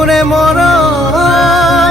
মোৰে মৰমৰে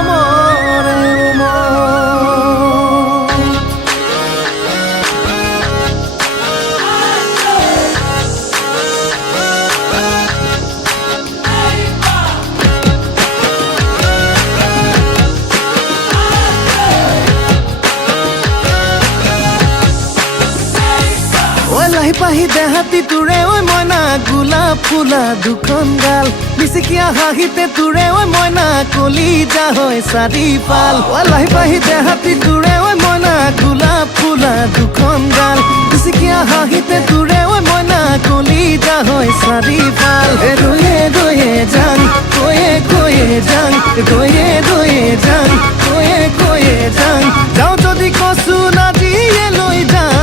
লাহি পাহি দেহাতি তোৰে ঐ মইনা গোলাপ ফুলা দুখন গাল মিচিকিয়া হাঁহিতে তোৰে ঐ মইনা কলিজা হয় চাৰিফাল লাহি পাহি দেহাতি তোৰে ঐ মইনা গোলাপ ফুলা দুখন গাল মিচিকিয়া হাঁহিতে তোৰে ঐ মইনা কলিজা হয় চাৰিফাল ৰয়ে ৰয়ে যাং কৈয়ে কৈয়ে যাং ৰয়ে ৰয়ে যাং কৈয়ে কৈয়ে যাং যাওঁ যদি কচু নাজিয়ে লৈ যাং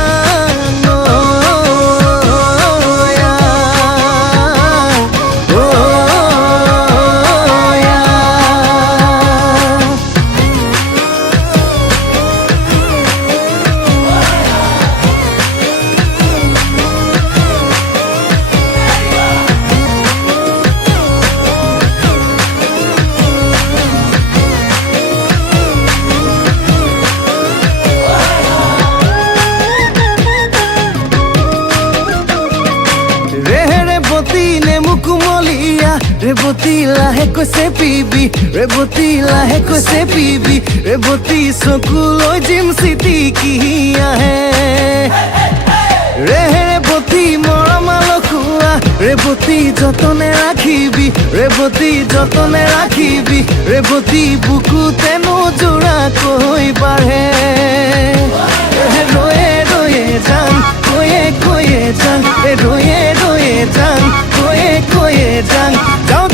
ৰেবতী লাহেকৈ চেপিবি ৰেবতী লাহেকৈ চেপিবি ৰেবতী চকুলৈ জিম চিটিকি আহে ৰেবতী মৰমালখুৱা ৰেবতী যতনে ৰাখিবি ৰেবতী যতনে ৰাখিবি ৰেবতী বুকুতে নোজোৰাকৈ বাঢ়ে ৰয়ে ৰয়ে যাং কৈয়ে কৈয়ে যাং ৰয়ে ৰয়ে যাং কৈয়ে কৈয়ে যাং যাওঁ